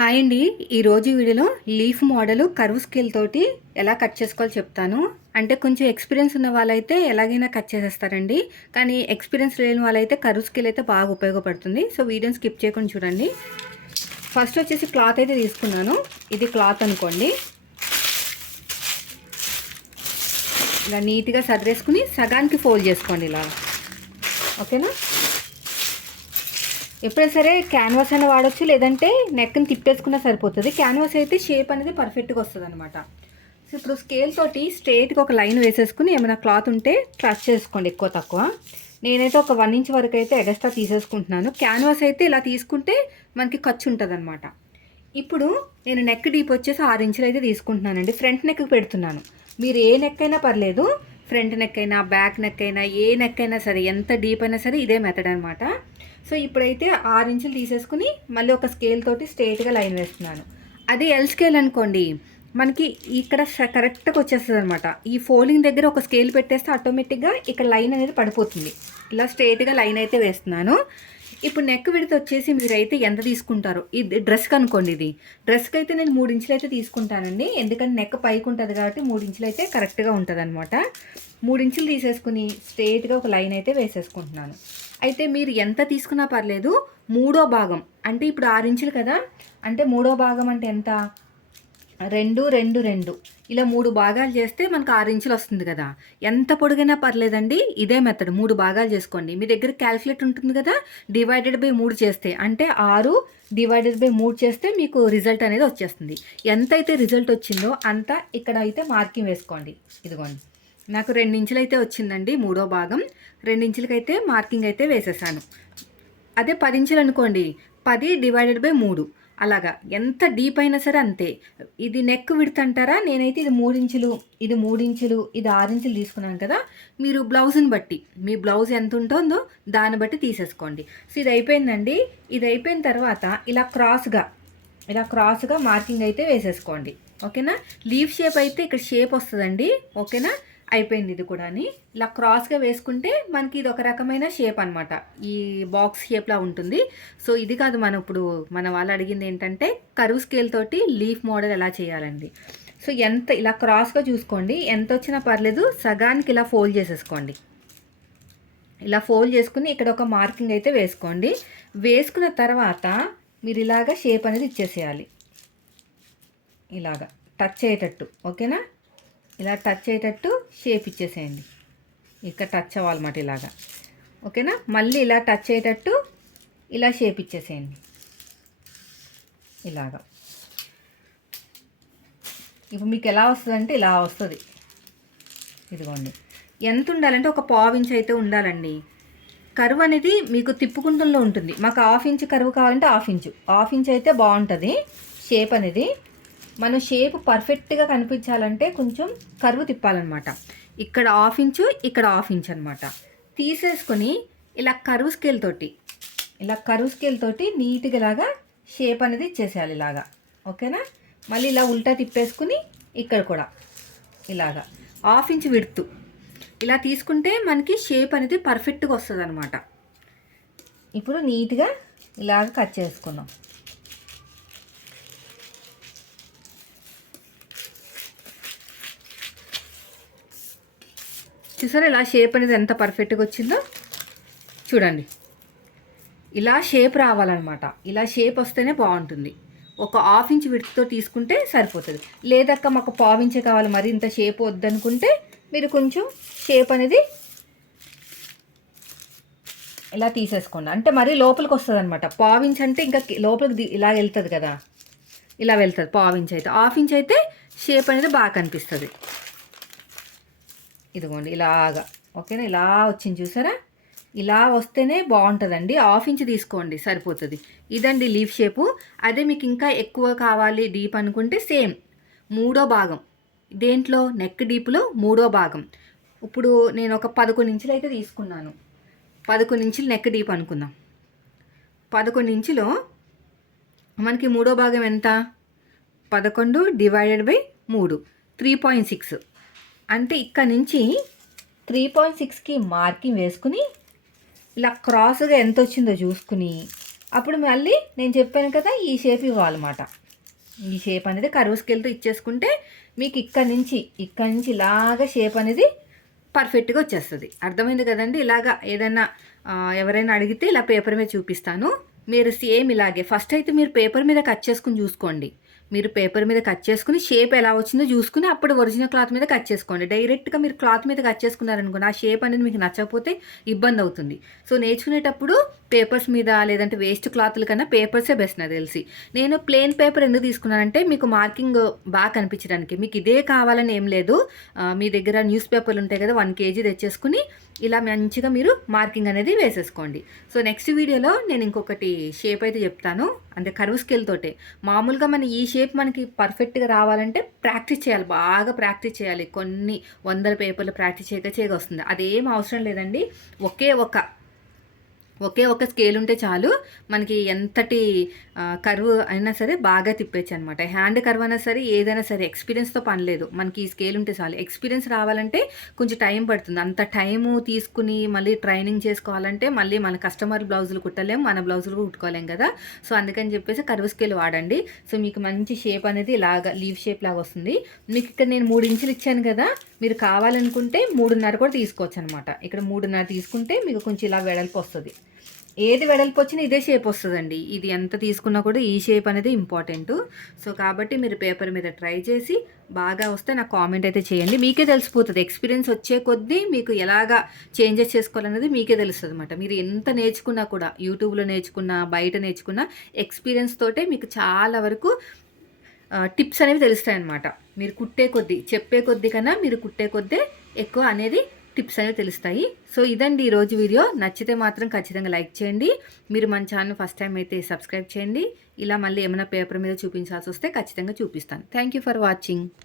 Hi అండి. ఈరోజు వీడియోలో లీఫ్ మోడల్ కర్వ్ స్కేల్ తోటి ఎలా కట్ చేసుకోవాలో చెప్తాను. అంటే కొంచెం ఎక్స్పీరియన్స్ ఉన్న వాళ్ళైతే ఎలాగైనా కట్ చేసేస్తారండి. కానీ ఎక్స్పీరియన్స్ లేని వాళ్ళైతే కర్వ్ స్కేల్ అయితే బాగా ఉపయోగపడుతుంది. సో వీడియోని స్కిప్ చేయకుండా చూడండి. ఫస్ట్ వచ్చేసి క్లాత్ అయితే తీసుకున్నాను. ఇది క్లాత్ అనుకోండి. ఇలా నీట్గా సదిరేసుకుని సగానికి ఫోల్డ్ చేసుకోండి ఇలా. ఓకేనా? ఎప్పుడైనా సరే క్యాన్వాస్ అయినా వాడచ్చు లేదంటే నెక్ని తిప్పేసుకున్నా సరిపోతుంది. క్యాన్వాస్ అయితే షేప్ అనేది పర్ఫెక్ట్గా వస్తుంది అనమాట సో ఇప్పుడు స్కేల్ తోటి స్ట్రేట్గా ఒక లైన్ వేసేసుకుని ఏమైనా క్లాత్ ఉంటే క్లచ్ చేసుకోండి ఎక్కువ తక్కువ. నేనైతే ఒక వన్ ఇంచ్ వరకు అయితే ఎగస్ట్రా తీసేసుకుంటున్నాను. క్యాన్వాస్ అయితే ఇలా తీసుకుంటే మనకి ఖర్చు ఉంటుంది అనమాట ఇప్పుడు నేను నెక్ డీప్ వచ్చేసి ఆరు ఇంచులు అయితే తీసుకుంటున్నానండి. ఫ్రంట్ నెక్ పెడుతున్నాను. మీరు ఏ నెక్ అయినా పర్లేదు ఫ్రంట్ నెక్ అయినా బ్యాక్ నెక్ అయినా ఏ నెక్ అయినా సరే ఎంత డీప్ అయినా సరే ఇదే మెథడ్ అనమాట సో ఇప్పుడైతే ఆరు ఇంచులు తీసేసుకుని మళ్ళీ ఒక స్కేల్ తోటి స్ట్రేట్గా లైన్ వేస్తున్నాను. అది ఎల్ స్కేల్ అనుకోండి మనకి ఇక్కడ కరెక్ట్గా వచ్చేస్తుంది అనమాట ఈ ఫోల్డింగ్ దగ్గర ఒక స్కేల్ పెట్టేస్తే ఆటోమేటిక్గా ఇక్కడ లైన్ అనేది పడిపోతుంది. ఇలా స్ట్రేట్గా లైన్ అయితే వేస్తున్నాను. ఇప్పుడు నెక్ విడత వచ్చేసి మీరైతే ఎంత తీసుకుంటారో ఇది డ్రెస్ కనుకోండి ఇది. డ్రెస్కి అయితే నేను మూడు ఇంచులు అయితే తీసుకుంటానండి. ఎందుకంటే నెక్ పైకి ఉంటుంది కాబట్టి మూడు ఇంచులు అయితే కరెక్ట్గా ఉంటుంది అనమాట మూడు ఇంచులు తీసేసుకుని స్ట్రేట్గా ఒక లైన్ అయితే వేసేసుకుంటున్నాను. అయితే మీరు ఎంత తీసుకున్నా పర్లేదు మూడో భాగం అంటే ఇప్పుడు ఆరు ఇంచులు కదా అంటే మూడో భాగం అంటే ఎంత? రెండు రెండు రెండు. ఇలా మూడు భాగాలు చేస్తే మనకు ఆరు ఇంచులు వస్తుంది కదా. ఎంత పొడుగైనా పర్లేదండి ఇదే మెథడ్ మూడు భాగాలు చేసుకోండి. మీ దగ్గర క్యాల్కులేట్ ఉంటుంది కదా డివైడెడ్ బై మూడు చేస్తే. అంటే ఆరు డివైడెడ్ బై మూడు చేస్తే మీకు రిజల్ట్ అనేది వచ్చేస్తుంది. ఎంత అయితే రిజల్ట్ వచ్చిందో అంత ఇక్కడ అయితే మార్కింగ్ వేసుకోండి. ఇదిగోండి. నాకు రెండించులు అయితే వచ్చిందండి మూడో భాగం. రెండించులకైతే మార్కింగ్ అయితే వేసేసాను. అదే పదించులు అనుకోండి. పది డివైడెడ్ బై మూడు. అలాగా. ఎంత డీప్ అయినా సరే అంతే. ఇది నెక్ విడతంటారా నేనైతే ఇది మూడించులు ఇది మూడించులు ఇది ఆరించులు తీసుకున్నాను కదా. మీరు బ్లౌజ్ని బట్టి మీ బ్లౌజ్ ఎంత ఉంటుందో దాన్ని బట్టి తీసేసుకోండి. సో ఇది అయిపోయిందండి. ఇది అయిపోయిన తర్వాత ఇలా క్రాస్గా ఇలా క్రాస్గా మార్కింగ్ అయితే వేసేసుకోండి. ఓకేనా? లీవ్ షేప్ అయితే ఇక్కడ షేప్ వస్తుందండి. ఓకేనా? అయిపోయింది ఇది కూడా ఇలా క్రాస్గా వేసుకుంటే మనకి ఇది ఒక రకమైన షేప్ అనమాట ఈ బాక్స్ షేప్లా ఉంటుంది. సో ఇది కాదు మనం ఇప్పుడు మన వాళ్ళు అడిగింది ఏంటంటే కరువు స్కేల్ తోటి లీఫ్ మోడల్ ఎలా చేయాలండి. సో ఎంత ఇలా క్రాస్గా చూసుకోండి. ఎంత వచ్చినా పర్లేదు సగానికి ఇలా ఫోల్డ్ చేసేసుకోండి. ఇలా ఫోల్డ్ చేసుకుని ఇక్కడ ఒక మార్కింగ్ అయితే వేసుకోండి. వేసుకున్న తర్వాత మీరు ఇలాగా షేప్ అనేది ఇచ్చేసేయాలి. ఇలాగా. టచ్ అయ్యేటట్టు. ఓకేనా ఇలా టచ్ అయ్యేటట్టు షేప్ ఇచ్చేసేయండి. ఇక్కడ టచ్ అవ్వాలన్నమాట ఇలాగా. ఓకేనా? మళ్ళీ ఇలా టచ్ అయ్యేటట్టు ఇలా షేప్ ఇచ్చేసేయండి. ఇలాగా. ఇప్పుడు మీకు ఎలా వస్తుందంటే ఇలా వస్తుంది. ఇదిగోండి. ఎంత ఉండాలంటే ఒక పావు ఇంచ్ అయితే ఉండాలండి. కరువు అనేది మీకు తిప్పుకుంటంలో ఉంటుంది. మాకు హాఫ్ ఇంచ్ కరువు కావాలంటే హాఫ్ ఇంచు. హాఫ్ ఇంచ్ అయితే బాగుంటుంది. షేప్ అనేది మన షేప్ పర్ఫెక్ట్గా కనిపించాలంటే కొంచెం కరువు తిప్పాలన్నమాట. ఇక్కడ హాఫ్ ఇంచు ఇక్కడ హాఫ్ ఇంచ్ అనమాట తీసేసుకొని ఇలా కరువు స్కేల్ తోటి ఇలా కరువు స్కేల్ తోటి నీట్గా ఇలాగా షేప్ అనేది ఇచ్చేసేయాలి ఇలాగా. ఓకేనా మళ్ళీ ఇలా ఉల్టా తిప్పేసుకుని ఇక్కడ కూడా ఇలాగా. హాఫ్ ఇంచ్ విడుతు ఇలా తీసుకుంటే మనకి షేప్ అనేది పర్ఫెక్ట్గా వస్తుంది అనమాట ఇప్పుడు నీట్గా ఇలాగ కట్ చేసుకున్నాం. చూసారా ఇలా షేప్ అనేది ఎంత పర్ఫెక్ట్గా వచ్చిందో? చూడండి. ఇలా షేప్ రావాలన్నమాట. ఇలా షేప్ వస్తేనే బాగుంటుంది. ఒక హాఫ్ ఇంచ్ విడుతో తీసుకుంటే సరిపోతుంది. లేదక్క మాకు పావు ఇంచే కావాలి మరి ఇంత షేప్ వద్దనుకుంటే మీరు కొంచెం షేప్ అనేది ఇలా తీసేసుకోండి. అంటే మరీ లోపలికి వస్తుంది అనమాట పావు ఇంచ్ అంటే ఇంకా లోపలికి ఇలా వెళ్తుంది కదా. ఇలా వెళ్తుంది పావు ఇంచ్ అయితే. హాఫ్ ఇంచ్ అయితే షేప్ అనేది బాగా కనిపిస్తుంది. ఇదిగోండి ఇలాగా. ఓకేనా? ఇలా వచ్చింది చూసారా? ఇలా వస్తేనే బాగుంటుందండి. హాఫ్ ఇంచ్ తీసుకోండి సరిపోతుంది. ఇదండి లీఫ్ షేపు. అదే మీకు ఇంకా ఎక్కువ కావాలి డీప్ అనుకుంటే సేమ్. మూడో భాగం. దేంట్లో? నెక్ డీప్లో మూడో భాగం. ఇప్పుడు నేను ఒక పదకొండు ఇంచులు అయితే తీసుకున్నాను. పదకొండు ఇంచులు నెక్ డీప్ అనుకుందాం. పదకొండు ఇంచులో మనకి మూడో భాగం ఎంత? పదకొండు డివైడెడ్ బై మూడు. Three point six. అంటే ఇక్కడ నుంచి త్రీ పాయింట్ సిక్స్కి మార్కింగ్ వేసుకుని ఇలా క్రాస్గా ఎంత వచ్చిందో చూసుకుని అప్పుడు మళ్ళీ నేను చెప్పాను కదా ఈ షేప్ ఇవ్వాలన్నమాట ఈ షేప్ అనేది కరువు స్కేల్తో ఇచ్చేసుకుంటే మీకు ఇక్కడ నుంచి ఇక్కడ నుంచి ఇలాగ షేప్ అనేది పర్ఫెక్ట్గా వచ్చేస్తుంది. అర్థమైంది కదండి? ఇలాగా ఏదైనా ఎవరైనా అడిగితే ఇలా పేపర్ మీద చూపిస్తాను. మీరు సేమ్ ఇలాగే ఫస్ట్ అయితే మీరు పేపర్ మీద కట్ చేసుకుని చూసుకోండి. మీరు పేపర్ మీద కట్ చేసుకుని షేప్ ఎలా వచ్చిందో చూసుకుని అప్పుడు ఒరిజినల్ క్లాత్ మీద కట్ చేసుకోండి. డైరెక్ట్గా మీరు క్లాత్ మీద కట్ చేసుకున్నారనుకోండి ఆ షేప్ అనేది మీకు నచ్చకపోతే ఇబ్బంది అవుతుంది. సో నేర్చుకునేటప్పుడు పేపర్స్ మీద లేదంటే వేస్ట్ క్లాత్ల కన్నా పేపర్సే బెస్ట్ నాకు తెలిసి. నేను ప్లెయిన్ పేపర్ ఎందుకు తీసుకున్నానంటే మీకు మార్కింగ్ బాగా కనిపించడానికి. మీకు ఇదే కావాలని ఏం లేదు. మీ దగ్గర న్యూస్ పేపర్లు ఉంటాయి కదా వన్ కేజీ తెచ్చేసుకుని ఇలా మంచిగా మీరు మార్కింగ్ అనేది వేసేసుకోండి. సో నెక్స్ట్ వీడియోలో నేను ఇంకొకటి షేప్ అయితే చెప్తాను. అంటే కరువు స్కేల్ తోటే. మామూలుగా మన ఈ షేప్ మనకి పర్ఫెక్ట్గా రావాలంటే ప్రాక్టీస్ చేయాలి. బాగా ప్రాక్టీస్ చేయాలి. కొన్ని వందల పేపర్లు ప్రాక్టీస్ చేయక చేయక వస్తుంది. అదేం అవసరం లేదండి. ఒకే ఒక ఒకే ఒక స్కేల్ ఉంటే చాలు మనకి ఎంతటి కరువు కర్వ్ అయినా సరే బాగా తిప్పేచ్చు అనమాట హ్యాండ్ కర్వ్ అయినా సరే ఏదైనా సరే ఎక్స్పీరియన్స్తో పనిలేదు మనకి ఈ స్కేల్ ఉంటే చాలు. ఎక్స్పీరియన్స్ రావాలంటే కొంచెం టైం పడుతుంది. అంత టైము తీసుకుని మళ్ళీ ట్రైనింగ్ చేసుకోవాలంటే మళ్ళీ మన కస్టమర్ బ్లౌజులు కుట్టలేం మన బ్లౌజులు కుట్టుకోలేం కదా. సో అందుకని చెప్పేసి కర్వ్ స్కేల్ వాడండి. సో మీకు మంచి షేప్ అనేది ఇలాగా లీవ్ షేప్ లాగా వస్తుంది. మీకు ఇక్కడ నేను మూడు ఇంచులు ఇచ్చాను కదా. మీరు కావాలనుకుంటే మూడున్నర కూడా తీసుకోవచ్చు అనమాట ఇక్కడ మూడున్నర తీసుకుంటే మీకు కొంచెం ఇలా వెడల్పు వస్తుంది. ఏది వెడల్పు వచ్చినా ఇదే షేప్ వస్తుందండి. ఇది ఎంత తీసుకున్నా కూడా ఈ షేప్ అనేది ఇంపార్టెంట్ సో కాబట్టి మీరు పేపర్ మీద ట్రై చేసి బాగా వస్తే నాకు కామెంట్ అయితే చేయండి. మీకే తెలిసిపోతుంది. ఎక్స్పీరియన్స్ వచ్చే కొద్దీ మీకు ఎలాగా చేంజెస్ చేసుకోవాలనేది మీకే తెలుస్తుంది అనమాట మీరు ఎంత నేర్చుకున్నా కూడా యూట్యూబ్లో నేర్చుకున్నా బయట నేర్చుకున్నా ఎక్స్పీరియన్స్ తోటే మీకు చాలా వరకు టిప్స్ అనేవి తెలుస్తాయి మీరు కుట్టే కొద్దీ చెప్పే కొద్దీ కన్నా మీరు కుట్టే కొద్దే ఎక్కువ అనేది టిప్స్ అనేవి తెలుస్తాయి. సో ఇదండి ఈరోజు వీడియో. నచ్చితే మాత్రం ఖచ్చితంగా లైక్ చేయండి. మీరు మన ఛానల్ ఫస్ట్ టైం అయితే సబ్స్క్రైబ్ చేయండి. ఇలా మళ్ళీ ఏమైనా పేపర్ మీద చూపించాల్సి వస్తే ఖచ్చితంగా చూపిస్తాను. Thank you for watching.